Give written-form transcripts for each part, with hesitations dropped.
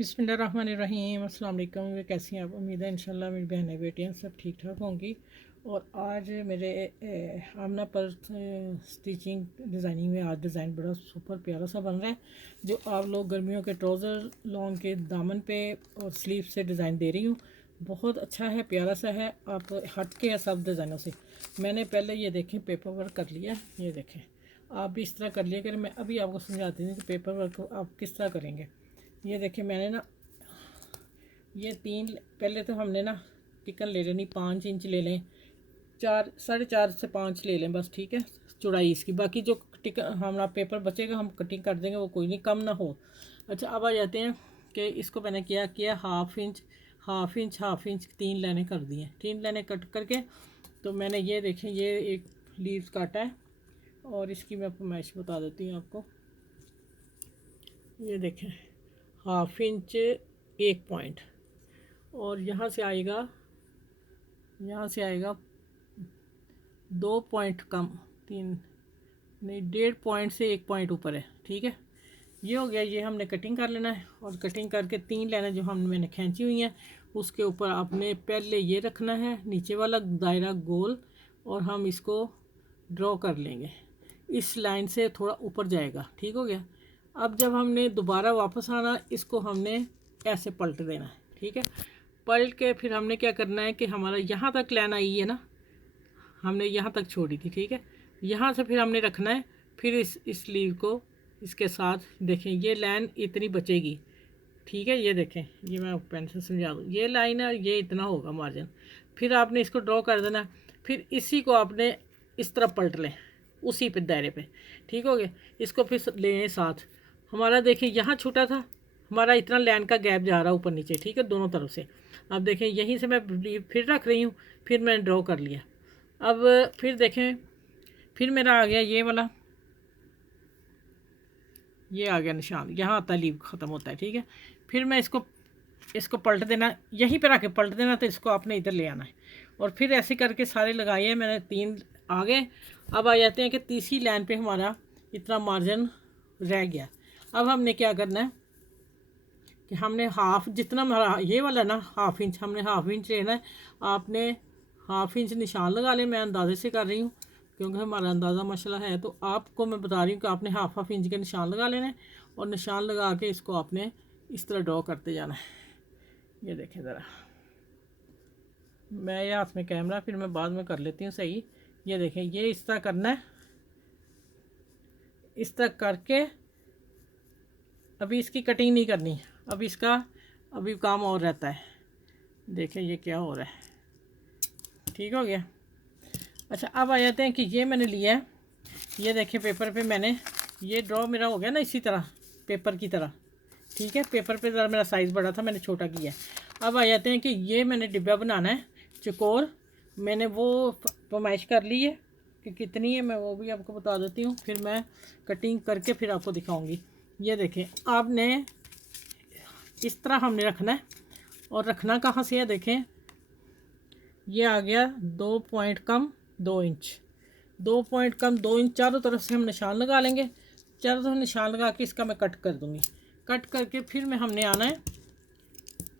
बिस्मिल्लाहिर्रहमानिर्रहीम। अस्सलाम वालेकुम। वे कैसी हैं आप? उम्मीद है इंशाल्लाह मेरी बहनें बेटियां सब ठीक ठाक होंगी। और आज मेरे आमना पर स्टिचिंग डिज़ाइनिंग में आज डिज़ाइन बड़ा सुपर प्यारा सा बन रहा है, जो आप लोग गर्मियों के ट्राउज़र लॉन्ग के दामन पे और स्लीव से डिज़ाइन दे रही हूँ। बहुत अच्छा है, प्यारा सा है। आप हट के है सब डिज़ाइनों से। मैंने पहले ये देखें पेपर वर्क कर लिया, ये देखें आप भी इस तरह कर लिया करें। मैं अभी आपको समझाती हूँ कि पेपर वर्क आप किस तरह करेंगे। ये देखिए मैंने ना ये तीन, पहले तो हमने ना टिकन ले लेनी 5 इंच ले लें, 4 साढ़े 4 से 5 ले लें बस, ठीक है चौड़ाई इसकी। बाकी जो टिकन हमारा पेपर बचेगा हम कटिंग कर देंगे, वो कोई नहीं, कम ना हो। अच्छा अब आ जाते हैं कि इसको मैंने क्या किया, हाफ इंच 3 लाइनें कर दी हैं। 3 लाइनें कट करके तो मैंने ये देखें ये एक लीव्स काटा है और इसकी मैं फरमाइश बता देती हूँ आपको। ये देखें हाफ इंच 1 पॉइंट, और यहाँ से आएगा 2 पॉइंट कम, 3 नहीं 1.5 पॉइंट से 1 पॉइंट ऊपर है, ठीक है। ये हो गया, ये हमने कटिंग कर लेना है। और कटिंग करके 3 लाइनें जो मैंने खींची हुई हैं उसके ऊपर आपने पहले ये रखना है नीचे वाला दायरा गोल, और हम इसको ड्रॉ कर लेंगे। इस लाइन से थोड़ा ऊपर जाएगा, ठीक हो गया। अब जब हमने दोबारा वापस आना, इसको हमने ऐसे पलट देना है, ठीक है। पलट के फिर हमने क्या करना है कि हमारा यहाँ तक लाइन आई है ना, हमने यहाँ तक छोड़ी थी, ठीक है। यहाँ से फिर हमने रखना है, फिर इस लीव को इसके साथ देखें ये लाइन इतनी बचेगी, ठीक है। ये देखें, ये मैं पेन से समझा दूँ, ये लाइन है, ये इतना होगा मार्जिन। फिर आपने इसको ड्रॉ कर देना, फिर इसी को आपने इस तरफ पलट लें उसी पे दायरे पे, ठीक हो गया। इसको फिर लें साथ। हमारा देखिए यहाँ छूटा था, हमारा इतना लाइन का गैप जा रहा है ऊपर नीचे, ठीक है, दोनों तरफ से। अब देखें यहीं से मैं फिर रख रही हूँ, फिर मैंने ड्रॉ कर लिया। अब फिर देखें, फिर मेरा आ गया ये वाला, ये आ गया निशान, यहाँ आता लीव ख़त्म होता है, ठीक है। फिर मैं इसको पलट देना, यहीं पर आके पलट देना, तो इसको आपने इधर ले आना है। और फिर ऐसे करके सारे लगाए हैं मैंने, 3 आ गए। अब आ जाते हैं कि तीसरी लाइन पे हमारा इतना मार्जिन रह गया। अब हमने क्या करना है कि हमने हाफ, जितना हमारा ये वाला ना हाफ इंच, हमने हाफ इंच लेना है। आपने हाफ इंच निशान लगा लें, मैं अंदाजे से कर रही हूँ क्योंकि हमारा अंदाज़ा मसला है, तो आपको मैं बता रही हूँ कि आपने हाफ इंच के निशान लगा लेना है। और निशान लगा के इसको आपने इस तरह ड्रॉ करते जाना है। ये देखें ज़रा, मैं ये हाथ में कैमरा, फिर मैं बाद में कर लेती हूँ सही। ये देखें ये इस तरह करना है, इस तरह करके अभी इसकी कटिंग नहीं करनी, अब इसका अभी काम और रहता है। देखें ये क्या हो रहा है, ठीक हो गया। अच्छा अब आ जाते हैं कि ये मैंने लिया है, ये देखें पेपर पे मैंने ये ड्रॉ मेरा हो गया ना इसी तरह पेपर की तरह, ठीक है। पेपर पे ज़रा मेरा साइज़ बड़ा था, मैंने छोटा किया है। अब आ जाते हैं कि ये मैंने डिब्बा बनाना है चकोर, मैंने वो फरमाइश कर ली है कि कितनी है, मैं वो भी आपको बता देती हूँ, फिर मैं कटिंग करके फिर आपको दिखाऊँगी। ये देखें आपने इस तरह हमने रखना है, और रखना कहाँ से है, देखें ये आ गया 2 पॉइंट कम 2 इंच, 2 पॉइंट कम 2 इंच। चारों तरफ से हम निशान लगा लेंगे, चारों तरफ निशान लगा के इसका मैं कट कर दूँगी। कट करके फिर मैं हमने आना है,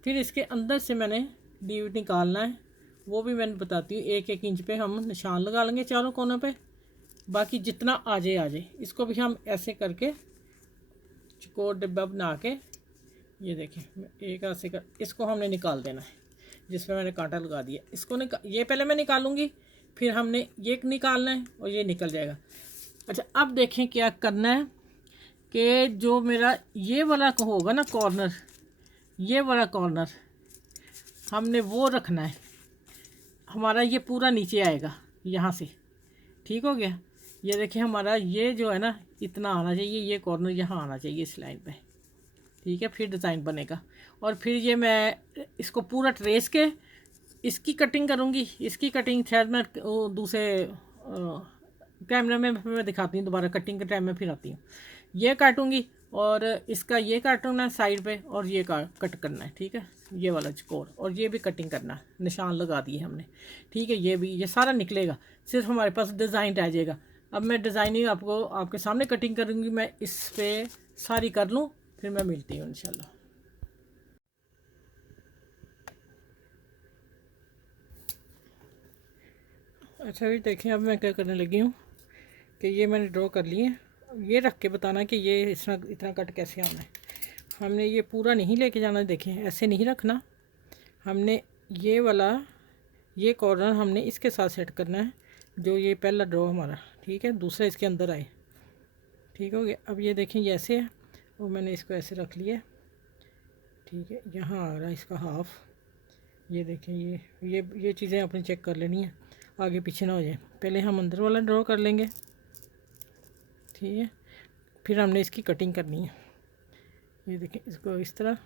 फिर इसके अंदर से मैंने लीव निकालना है, वो भी मैंने बताती हूँ। 1-1 इंच पे हम निशान लगा लेंगे चारों कोनों पे, बाकी जितना आ जाए। इसको भी हम ऐसे करके चकोर डिब्बा बना के, ये देखें एक हाथ से कर, इसको हमने निकाल देना है जिसमें मैंने कांटा लगा दिया। इसको ये पहले मैं निकालूंगी, फिर हमने ये निकालना है और ये निकल जाएगा। अच्छा अब देखें क्या करना है कि जो मेरा ये वाला होगा ना कॉर्नर, ये वाला कॉर्नर हमने वो रखना है, हमारा ये पूरा नीचे आएगा यहाँ से, ठीक हो गया। ये देखिए हमारा ये जो है ना इतना आना चाहिए, ये कॉर्नर यहाँ आना चाहिए इस लाइन पे, ठीक है। फिर डिज़ाइन बनेगा। और फिर ये मैं इसको पूरा ट्रेस के इसकी कटिंग करूँगी। इसकी कटिंग शायद मैं दूसरे कैमरे में मैं दिखाती हूँ, दोबारा कटिंग के टाइम में फिर आती हूँ। ये काटूँगी और इसका ये काटूँगा साइड पे, और ये कट करना है, ठीक है, ये वाला चकोर। और ये भी कटिंग करना है, निशान लगा दिए हमने, ठीक है। ये भी, ये सारा निकलेगा, सिर्फ हमारे पास डिज़ाइन रह जाएगा। अब मैं डिज़ाइनिंग आपको आपके सामने कटिंग करूँगी, मैं इस पर सारी कर लूँ, फिर मैं मिलती हूँ इंशाल्लाह। अच्छा भी देखें, अब मैं क्या करने लगी हूँ कि ये मैंने ड्रॉ कर लिए। ये रख के बताना कि ये इस तरह इतना कट कैसे आना है। हमने ये पूरा नहीं लेके जाना, देखें ऐसे नहीं रखना। हमने ये वाला, ये कॉर्नर हमने इसके साथ सेट करना है, जो ये पहला ड्रॉ हमारा, ठीक है, दूसरा इसके अंदर आए। ठीक हो गया। अब ये देखें ये ऐसे है और मैंने इसको ऐसे रख लिया, ठीक है। यहाँ आ रहा है इसका हाफ। ये देखें ये चीज़ें अपनी चेक कर लेनी है, आगे पीछे ना हो जाए। पहले हम अंदर वाला ड्रॉ कर लेंगे, ठीक है, फिर हमने इसकी कटिंग करनी है। ये देखें इसको इस तरह,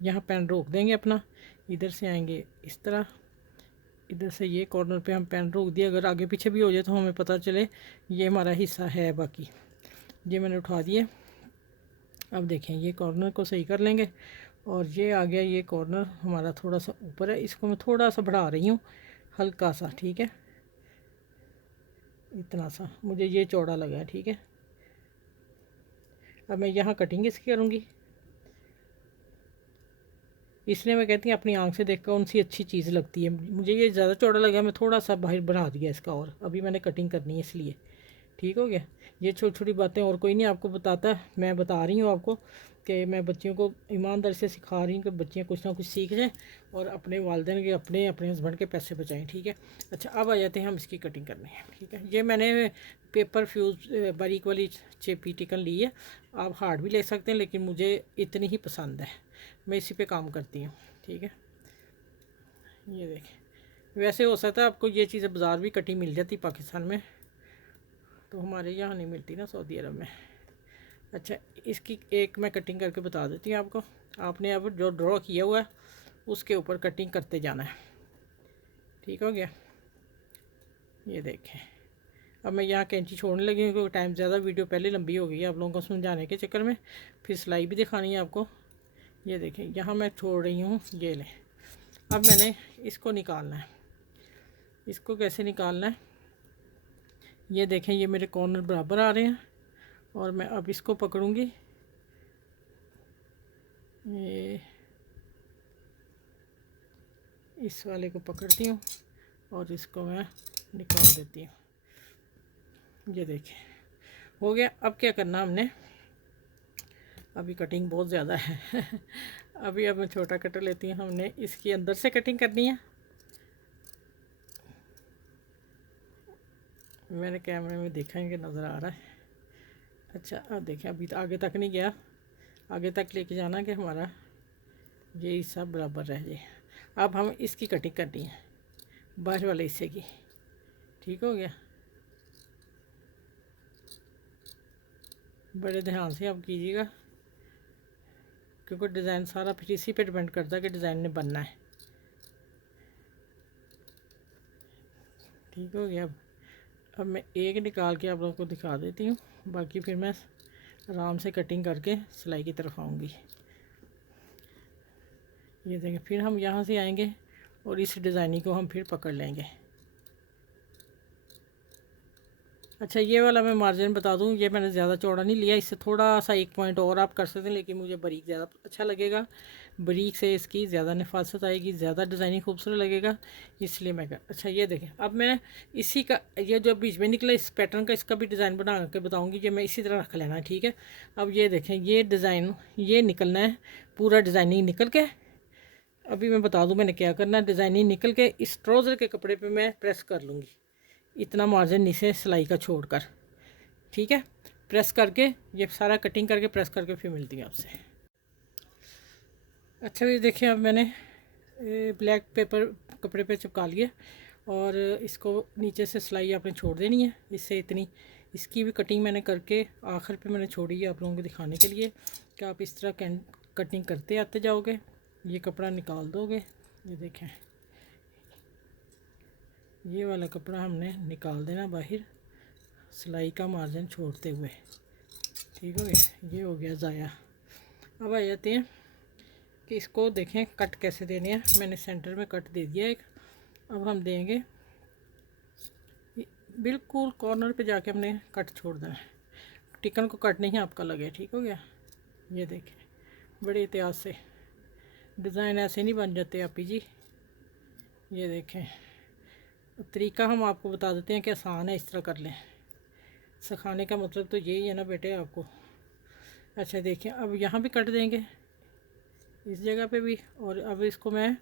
यहाँ पेन रोक देंगे अपना, इधर से आएंगे इस तरह, इधर से ये कॉर्नर पे हम पेन रोक दिया। अगर आगे पीछे भी हो जाए तो हमें पता चले ये हमारा हिस्सा है। बाकी ये मैंने उठा दिए। अब देखें ये कॉर्नर को सही कर लेंगे, और ये आ गया, ये कॉर्नर हमारा थोड़ा सा ऊपर है, इसको मैं थोड़ा सा बढ़ा रही हूँ, हल्का सा, ठीक है, इतना सा मुझे ये चौड़ा लगा है, ठीक है। अब मैं यहाँ कटिंग इसकी करूँगी, इसलिए मैं कहती हूँ अपनी आंख से देख कौन सी अच्छी चीज़ लगती है। मुझे ये ज़्यादा चौड़ा लगा, मैं थोड़ा सा बाहर बढ़ा दिया इसका, और अभी मैंने कटिंग करनी है इसलिए। ठीक हो गया। ये छोटी छोटी बातें और कोई नहीं आपको बताता, मैं बता रही हूँ आपको कि मैं बच्चियों को ईमानदारी से सिखा रही हूँ कि बच्चियाँ कुछ ना कुछ सीख जाएँ और अपने वालिदैन के, अपने अपने हस्बैंड के पैसे बचाएँ, ठीक है। अच्छा अब आ जाते हैं हम इसकी कटिंग करने, ठीक है। ये मैंने पेपर फ्यूज़ बारीक वाली चेपी टिकन ली है, आप हार्ड भी ले सकते हैं, लेकिन मुझे इतनी ही पसंद है, मैं इसी पे काम करती हूँ, ठीक है। ये देखें, वैसे हो सकता है आपको ये चीज़ें बाज़ार भी कटी मिल जाती पाकिस्तान में, तो हमारे यहाँ नहीं मिलती ना, सऊदी अरब में। अच्छा इसकी एक मैं कटिंग करके बता देती हूँ आपको। आपने अब जो ड्रॉ किया हुआ है उसके ऊपर कटिंग करते जाना है, ठीक हो गया। ये देखें, अब मैं यहाँ कैंची छोड़ने लगी हूँ क्योंकि टाइम ज़्यादा, वीडियो पहले लंबी हो गई है आप लोगों को समझाने के चक्कर में, फिर सिलाई भी दिखानी है आपको। ये देखें यहाँ मैं छोड़ रही हूँ, ये लें। अब मैंने इसको निकालना है। इसको कैसे निकालना है, ये देखें, ये मेरे कॉर्नर बराबर आ रहे हैं, और मैं अब इसको पकड़ूंगी, ये इस वाले को पकड़ती हूँ और इसको मैं निकाल देती हूँ। ये देखें हो गया। अब क्या करना हमने, अभी कटिंग बहुत ज़्यादा है अभी अब मैं छोटा कटर लेती हूँ, हमने इसकी अंदर से कटिंग करनी है। मैंने कैमरे में देखा है कि नज़र आ रहा है। अच्छा अब देखें, अभी तो आगे तक नहीं गया, आगे तक लेके जाना कि हमारा ये हिस्सा बराबर रह जाए। अब हम इसकी कटिंग करनी है, बाहर वाले हिस्से की, ठीक हो गया। बड़े ध्यान से आप कीजिएगा क्योंकि डिज़ाइन सारा फिर इसी पे डिपेंड करता है कि डिज़ाइन ने बनना है, ठीक हो गया। अब मैं एक निकाल के आप लोगों को दिखा देती हूँ, बाकी फिर मैं आराम से कटिंग करके सिलाई की तरफ आऊँगी। ये देखें, फिर हम यहाँ से आएंगे और इस डिज़ाइनिंग को हम फिर पकड़ लेंगे। अच्छा ये वाला मैं मार्जिन बता दूं, ये मैंने ज़्यादा चौड़ा नहीं लिया, इससे थोड़ा सा एक पॉइंट और आप कर सकते हैं, लेकिन मुझे बारीक ज़्यादा अच्छा लगेगा। बारीक से इसकी ज़्यादा नफासत आएगी, ज़्यादा डिज़ाइनिंग खूबसूरत लगेगा, इसलिए मैं अच्छा ये देखें। अब मैं इसी का, ये जो बीच में निकला इस पैटर्न का, इसका भी डिज़ाइन बना के बताऊँगी, कि मैं इसी तरह रख लेना है, ठीक है। अब ये देखें, ये डिज़ाइन ये निकलना है, पूरा डिज़ाइनिंग निकल के, अभी मैं बता दूँ मैंने क्या करना है। डिज़ाइनिंग निकल के इस ट्राउज़र के कपड़े पे मैं प्रेस कर लूँगी, इतना मार्जिन नीचे सिलाई का छोड़कर, ठीक है। प्रेस करके ये सारा कटिंग करके प्रेस करके फिर मिलती है आपसे। अच्छा भी देखिए, अब मैंने ब्लैक पेपर कपड़े पे चिपका लिए, और इसको नीचे से सिलाई आपने छोड़ देनी है, इससे इतनी, इसकी भी कटिंग मैंने करके आखिर पे मैंने छोड़ी है आप लोगों को दिखाने के लिए कि आप इस तरह कटिंग करते आते जाओगे, ये कपड़ा निकाल दोगे। ये देखें, ये वाला कपड़ा हमने निकाल देना बाहर, सिलाई का मार्जिन छोड़ते हुए, ठीक हो गया। ये हो गया ज़ाया। अब आ जाते हैं कि इसको देखें कट कैसे देने हैं। मैंने सेंटर में कट दे दिया एक, अब हम देंगे बिल्कुल कॉर्नर पे जाके हमने कट छोड़ देना है, टिकन को कट नहीं आपका लगे, ठीक हो गया। ये देखें, बड़े एहतियात से, डिज़ाइन ऐसे नहीं बन जाते आप ही जी। ये देखें, तरीका हम आपको बता देते हैं कि आसान है, इस तरह कर लें। सिखाने का मतलब तो यही है ना बेटे आपको। अच्छा देखिए, अब यहाँ भी कट देंगे इस जगह पे भी। और अब इसको मैं,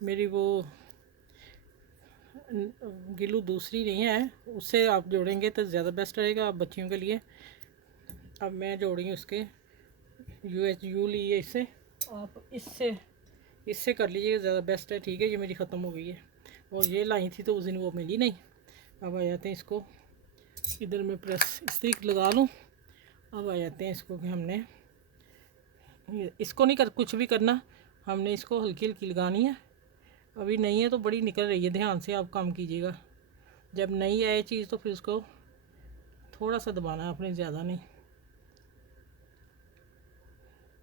मेरी वो गिलू दूसरी नहीं है, उससे आप जोड़ेंगे तो ज़्यादा बेस्ट रहेगा आप बच्चियों के लिए। अब मैं जोड़ी उसके यू ली है, इससे आप इससे कर लीजिएगा, ज़्यादा बेस्ट है। ठीक है, ये मेरी ख़त्म हो गई है और ये लाई थी तो उस दिन वो मिली नहीं। अब आ जाते हैं इसको, इधर मैं प्रेस स्टिक लगा लूँ। अब आ जाते हैं इसको कि हमने इसको नहीं कर कुछ भी करना, हमने इसको हल्की हल्की लगानी है। अभी नहीं है तो बड़ी निकल रही है, ध्यान से आप काम कीजिएगा। जब नहीं आए चीज़ तो फिर उसको थोड़ा सा दबाना है आपने, ज़्यादा नहीं।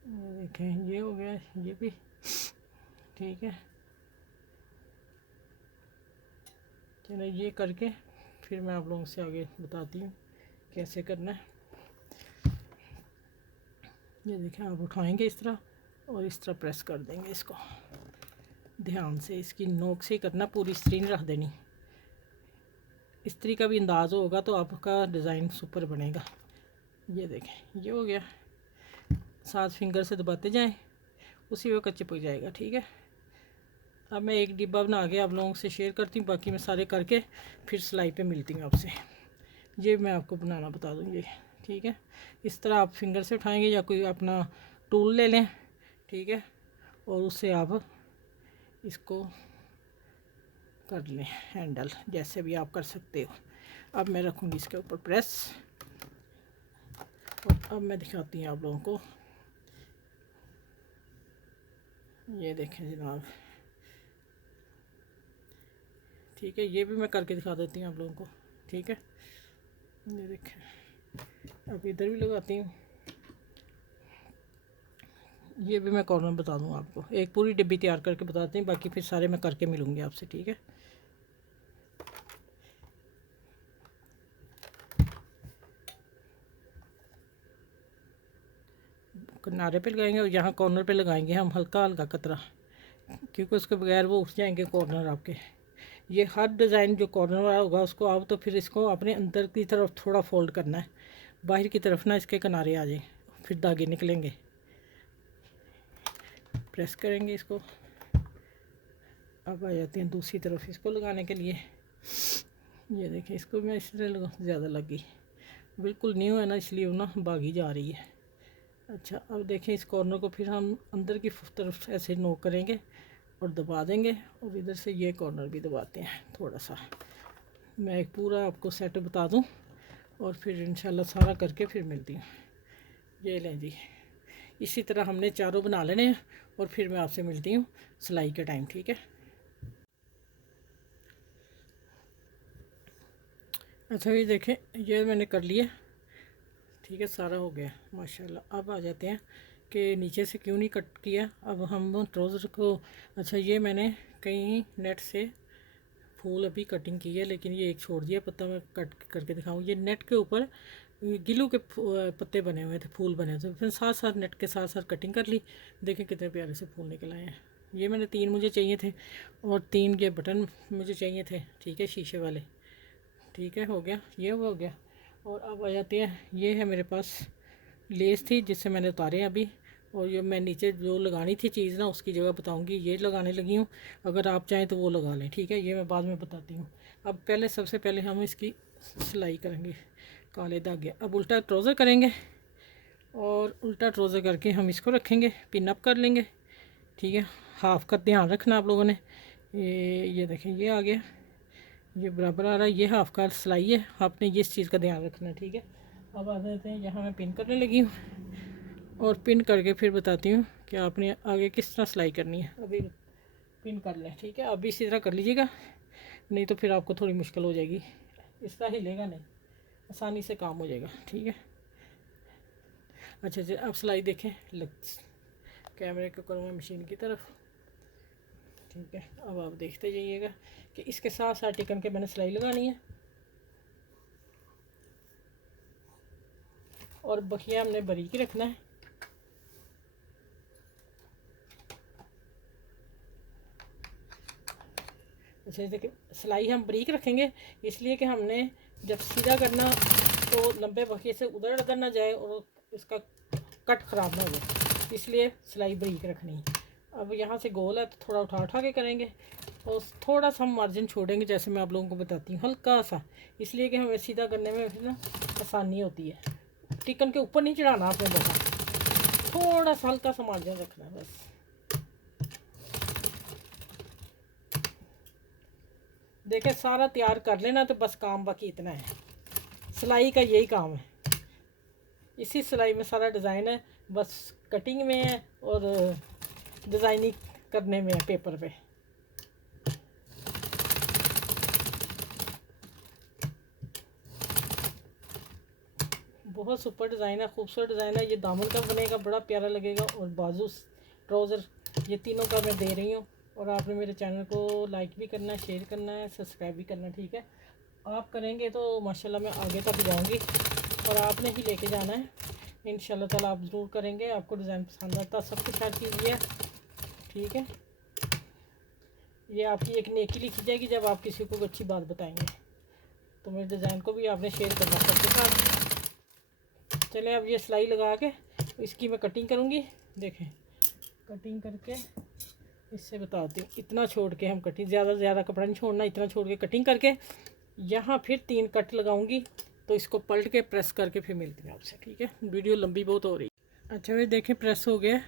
देखें ये हो गया, ये भी ठीक है। चलो ये करके फिर मैं आप लोगों से आगे बताती हूँ कैसे करना है। ये देखें, आप उठाएंगे इस तरह और इस तरह प्रेस कर देंगे इसको ध्यान से। इसकी नोक से ही करना, पूरी स्त्री नहीं रख देनी। स्त्री का भी अंदाज़ होगा तो आपका डिज़ाइन सुपर बनेगा। ये देखें ये हो गया, 7 फिंगर से दबाते जाएं, उसी वक्त चिपक जाएगा। ठीक है, अब मैं एक डिब्बा बना के आप लोगों से शेयर करती हूँ, बाकी मैं सारे करके फिर सिलाई पे मिलती हूँ आपसे। ये मैं आपको बनाना बता दूँगी। ठीक है, इस तरह आप फिंगर से उठाएंगे या कोई अपना टूल ले लें। ठीक है, और उससे आप इसको कर लें हैंडल, जैसे भी आप कर सकते हो। अब मैं रखूँगी इसके ऊपर प्रेस और अब मैं दिखाती हूँ आप लोगों को। ये देखें जनाब, ठीक है, ये भी मैं करके दिखा देती हूँ आप लोगों को। ठीक है, ये देखें, अब इधर भी लगाती हूँ। ये भी मैं कॉर्नर बता दूँ आपको, एक पूरी डिब्बी तैयार करके बताती हूँ, बाकी फिर सारे मैं करके मिलूँगी आपसे। ठीक है, किनारे पे लगाएंगे और यहाँ कॉर्नर पे लगाएंगे हम हल्का हल्का कतरा, क्योंकि उसके बगैर वो उठ जाएंगे कॉर्नर आपके। ये हर डिज़ाइन जो कॉर्नर वाला होगा उसको आप तो फिर इसको अपने अंदर की तरफ थोड़ा फोल्ड करना है, बाहर की तरफ ना इसके किनारे आ जाए, फिर धागे निकलेंगे। प्रेस करेंगे इसको। अब आ जाते हैं दूसरी तरफ इसको लगाने के लिए। ये देखें, इसको मैं इस तरह लगा, ज़्यादा लगी, बिल्कुल न्यू है ना इसलिए वो ना भागी जा रही है। अच्छा, अब देखें इस कॉर्नर को फिर हम अंदर की तरफ ऐसे नोक करेंगे और दबा देंगे, और इधर से ये कॉर्नर भी दबाते हैं थोड़ा सा। मैं एक पूरा आपको सेट बता दूं और फिर इंशाल्लाह सारा करके फिर मिलती हूँ। ये लें जी, इसी तरह हमने चारों बना लेने हैं और फिर मैं आपसे मिलती हूँ सिलाई के टाइम। ठीक है, अच्छा ये देखें, ये मैंने कर लिया। ठीक है, सारा हो गया माशाल्लाह। अब आ जाते हैं कि नीचे से क्यों नहीं कट किया। अब हम ट्राउज़र को, अच्छा ये मैंने कहीं नेट से फूल अभी कटिंग की है, लेकिन ये एक छोड़ दिया पत्ता, मैं कट करके दिखाऊँ। ये नेट के ऊपर गिलू के पत्ते बने हुए थे, फूल बने हुए थे, फिर साथ साथ नेट के साथ साथ कटिंग कर ली। देखें कितने प्यारे से फूल निकल आए हैं। ये मैंने 3 मुझे चाहिए थे और 3 ये बटन मुझे चाहिए थे। ठीक है, शीशे वाले। ठीक है, हो गया, ये हो गया। और अब आ जाते हैं, ये है मेरे पास लेस थी जिससे मैंने उतारे हैं अभी, और ये मैं नीचे जो लगानी थी चीज़ ना उसकी जगह बताऊंगी, ये लगाने लगी हूँ। अगर आप चाहें तो वो लगा लें। ठीक है, ये मैं बाद में बताती हूँ। अब पहले सबसे पहले हम इसकी सिलाई करेंगे काले धागे। अब उल्टा ट्राउज़र करेंगे और उल्टा ट्राउज़र करके हम इसको रखेंगे, पिन अप कर लेंगे। ठीक है, हाफ़ का ध्यान रखना आप लोगों ने। ये देखें, ये आ गया, ये बराबर आ रहा है, ये हाफ़ का सिलाई है, आपने इस चीज़ का ध्यान रखना है। ठीक है, अब आ जाते हैं, यहाँ मैं पिन करने लगी हूँ और पिन करके फिर बताती हूँ कि आपने आगे किस तरह सिलाई करनी है। अभी पिन कर लें। ठीक है, अभी इसी तरह कर लीजिएगा, नहीं तो फिर आपको थोड़ी मुश्किल हो जाएगी। इस तरह हिलेगा नहीं, आसानी से काम हो जाएगा। ठीक है, अच्छा जी, अब सिलाई देखें, कैमरे को करूँगा मशीन की तरफ। ठीक है, अब आप देखते जाइएगा कि इसके साथ साथ टिकन के मैंने सिलाई लगानी है और बखिया हमने बारीक रखना है। अच्छा देखिए, सिलाई हम बारीक रखेंगे इसलिए कि हमने जब सीधा करना तो लंबे बखिए से उधर उधर ना जाए और इसका कट ख़राब ना हो जाए, इसलिए सिलाई बारीक रखनी है। अब यहाँ से गोल है तो थोड़ा उठा उठा के करेंगे और थोड़ा सा हम मार्जिन छोड़ेंगे, जैसे मैं आप लोगों को बताती हूँ, हल्का सा, इसलिए कि हमें सीधा करने में फिर ना आसानी होती है। टिकन के ऊपर नहीं चढ़ाना आपने बहुत, थोड़ा सा हल्का सा मार्जिन रखना है बस। देखें सारा तैयार कर लेना तो बस काम बाकी इतना है। सिलाई का यही काम है, इसी सिलाई में सारा डिज़ाइन है, बस कटिंग में है और डिज़ाइनिंग करने में है पेपर पे। बहुत सुपर डिज़ाइन है, खूबसूरत डिज़ाइन है। ये दामन का बनेगा, बड़ा प्यारा लगेगा, और बाजू ट्राउज़र, ये तीनों का मैं दे रही हूँ। और आपने मेरे चैनल को लाइक भी करना है, शेयर करना है, सब्सक्राइब भी करना है, ठीक है। आप करेंगे तो माशाल्लाह मैं आगे तक जाऊँगी, और आपने ही लेके जाना है इंशाल्लाह ताला। आप ज़रूर करेंगे, आपको डिज़ाइन पसंद आता, सबके साथ कीजिए, ठीक है। ये आपकी एक नेकी लिखी जाएगी जब आप किसी को अच्छी बात बताएंगे। तो मेरे डिज़ाइन को भी आपने शेयर करना सबके साथ। चले अब ये सिलाई लगा के इसकी मैं कटिंग करूँगी। देखें कटिंग करके इससे बताती हूँ, इतना छोड़ के हम कटिंग, ज़्यादा कपड़ा नहीं छोड़ना, इतना छोड़ के कटिंग करके यहाँ फिर 3 कट लगाऊंगी। तो इसको पलट के प्रेस करके फिर मिलती हूँ आपसे, ठीक है। वीडियो लंबी बहुत हो रही है। अच्छा भाई देखें प्रेस हो गया,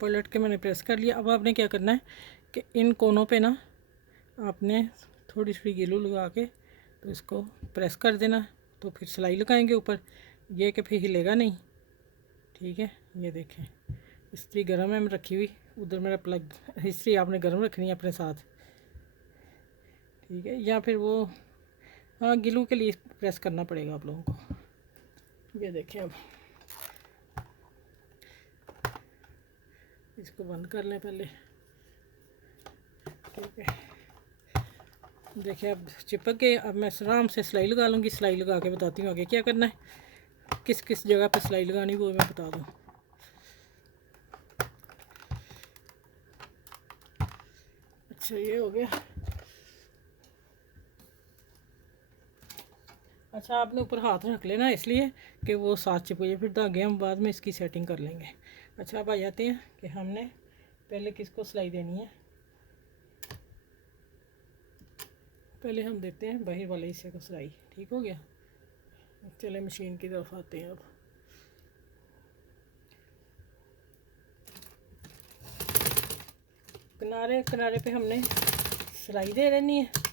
पलट के मैंने प्रेस कर लिया। अब आपने क्या करना है कि इन कोनों पे ना आपने थोड़ी सी ग्लू लगा के तो इसको प्रेस कर देना, तो फिर सिलाई लगाएंगे ऊपर, ये कि फिर हिलेगा नहीं, ठीक है। ये देखें इस्त्री गर्म है मैं रखी हुई, उधर मेरा प्लग, इस्त्री आपने गर्म रखनी है अपने साथ, ठीक है। या फिर वो हाँ ग्लू के लिए प्रेस करना पड़ेगा आप लोगों को। ये देखें अब इसको बंद कर लें पहले, ठीक है। देखिए अब चिपक गए। अब मैं आराम से सिलाई लगा लूँगी, सिलाई लगा के बताती हूँ आगे क्या करना है, किस किस जगह पर सिलाई लगानी वो मैं बता दूँ। अच्छा ये हो गया। अच्छा आपने ऊपर हाथ रख लेना इसलिए कि वो साथ चिपके, फिर धागे हम बाद में इसकी सेटिंग कर लेंगे। अच्छा अब आ जाते हैं कि हमने पहले किसको सिलाई देनी है। पहले हम देते हैं बाहर वाले हिस्से को सिलाई, ठीक हो गया। चले मशीन की तरफ आते हैं। अब किनारे किनारे पे हमने सिलाई दे देनी है।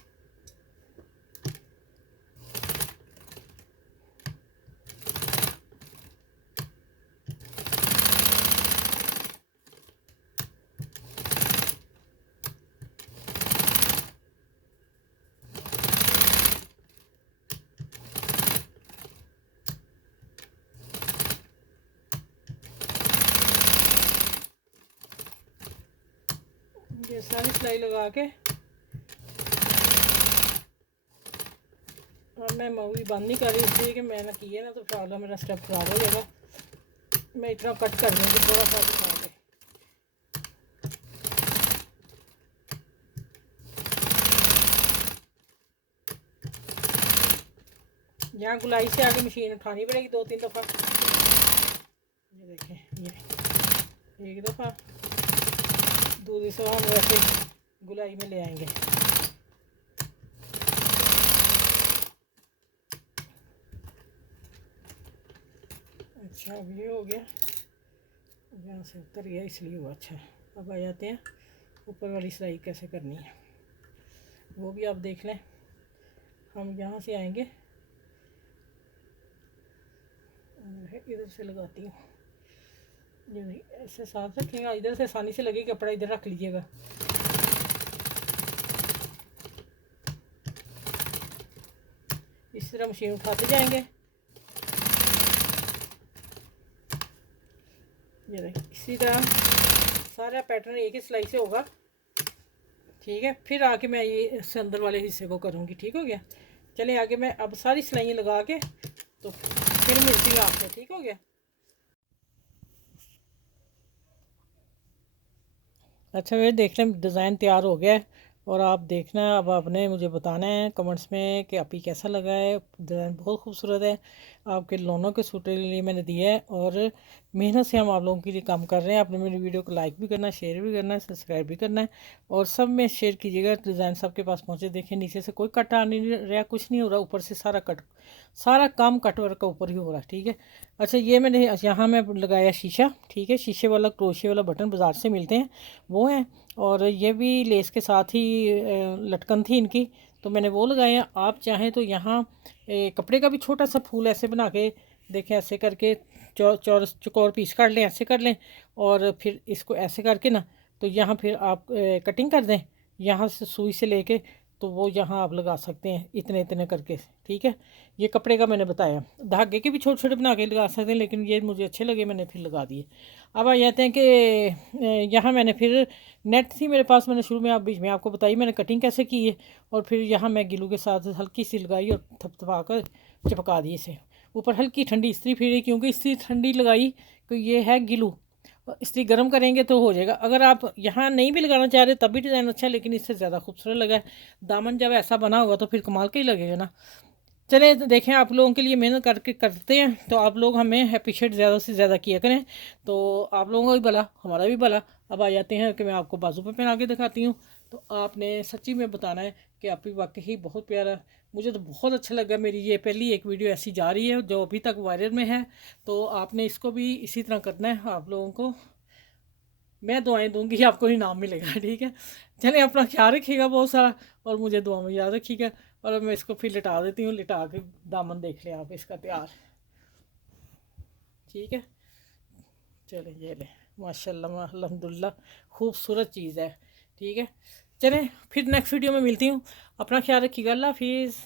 ये सारी सिलाई लगा के अब मैं मूवी बंद नहीं कर रही, इसलिए कि मैंने किया ना तो प्रॉब्लम, मेरा स्टेप खराब हो जाएगा। मैं इतना कट कर दूँगी थोड़ा सा दिखा के। यहाँ गुलाई से आगे मशीन उठानी पड़ेगी 2-3 दफ़ा। ये देखें ये एक दफ़ा, दूसरी से हम वैसे गुलाई में ले आएंगे। अच्छा अब ये हो गया, यहाँ से उतर गया इसलिए हुआ। अच्छा अब आ जाते हैं ऊपर वाली सिलाई कैसे करनी है, वो भी आप देख लें। हम यहाँ से आएंगे, इधर से लगाती हूँ, ये नहीं ऐसे साथ रखिएगा, इधर से आसानी से लगेगा, कपड़ा इधर रख लीजिएगा। इस तरह मशीन उठाते जाएंगे। ये देखिए इसी तरह सारा पैटर्न एक ही सिलाई से होगा, ठीक है। फिर आके मैं ये इससे अंदर वाले हिस्से को करूँगी, ठीक हो गया। चले आगे मैं अब सारी सिलाइयाँ लगा के तो फिर मिलती हूँ आपसे, ठीक हो गया। अच्छा ये देख लें डिज़ाइन तैयार हो गया है, और आप देखना है, अब आपने मुझे बताना है कमेंट्स में कि आप ही कैसा लगा है। डिज़ाइन बहुत खूबसूरत है, आपके लोनों के सूट के लिए मैंने दिया है और मेहनत से हम आप लोगों के लिए काम कर रहे हैं। आपने मेरी वीडियो को लाइक भी करना है, शेयर भी करना है, सब्सक्राइब भी करना है और सब में शेयर कीजिएगा। डिज़ाइन सबके पास पहुँचे। देखें नीचे से कोई कट आ नहीं रहा, कुछ नहीं हो रहा, ऊपर से सारा कट, सारा काम कट वर्क का ऊपर ही हो रहा है। ठीक है, अच्छा ये मैंने यहाँ मैं लगाया शीशा। ठीक है, शीशे वाला क्रोशे वाला बटन बाज़ार से मिलते हैं वो हैं, और ये भी लेस के साथ ही लटकन थी इनकी, तो मैंने वो लगाया। आप चाहें तो यहाँ कपड़े का भी छोटा सा फूल ऐसे बना के देखें, ऐसे करके चौरस चौकोर पीस काट लें, ऐसे कर लें और फिर इसको ऐसे करके ना, तो यहाँ फिर आप कटिंग कर दें यहाँ से सुई से लेके, तो वो यहाँ आप लगा सकते हैं इतने इतने करके। ठीक है, ये कपड़े का मैंने बताया। धागे के भी छोटे छोटे बना के लगा सकते हैं, लेकिन ये मुझे अच्छे लगे, मैंने फिर लगा दिए। अब आ जाते हैं कि यहाँ मैंने फिर नेट थी मेरे पास, मैंने शुरू में आप बीच में आपको बताई मैंने कटिंग कैसे की है, और फिर यहाँ मैं गिलू के साथ हल्की सी लगाई और थपथपा कर चिपका दी इसे। ऊपर हल्की ठंडी इस्त्री फिरी, क्योंकि इस्त्री ठंडी लगाई तो ये है गिलू, इस्त्री गर्म करेंगे तो हो जाएगा। अगर आप यहाँ नहीं भी लगाना चाह रहे तब भी डिज़ाइन अच्छा है, लेकिन इससे ज़्यादा खूबसूरत लगा है। दामन जब ऐसा बना होगा तो फिर कमाल का ही लगेगा ना। चले तो देखें, आप लोगों के लिए मेहनत करके करते हैं तो आप लोग हमें अप्रिशिएट ज़्यादा से ज़्यादा किया करें, तो आप लोगों का भी भला, हमारा भी भला। अब आ जाते हैं कि मैं आपको बाजू पे पहना के दिखाती हूँ, तो आपने सच्ची में बताना है कि आप ही वाकई बहुत प्यारा। मुझे तो बहुत अच्छा लगा। मेरी ये पहली एक वीडियो ऐसी जा रही है जो अभी तक वायरल में है, तो आपने इसको भी इसी तरह करना है। आप लोगों को मैं दुआएं दूंगी, आपको इनाम मिलेगा। ठीक है, चलिए अपना ख्याल रखिएगा बहुत सारा, और मुझे दुआ में याद रखिएगा। और अब मैं इसको फिर लिटा देती हूँ, लिटा के दामन देख लें आप इसका तैयार। ठीक है, चले ये ले, माशाल्लाह अल्हम्दुलिल्लाह खूबसूरत चीज़ है। ठीक है, चलें फिर नेक्स्ट वीडियो में मिलती हूँ। अपना ख्याल रखिएगा, अल्लाह हाफिज़।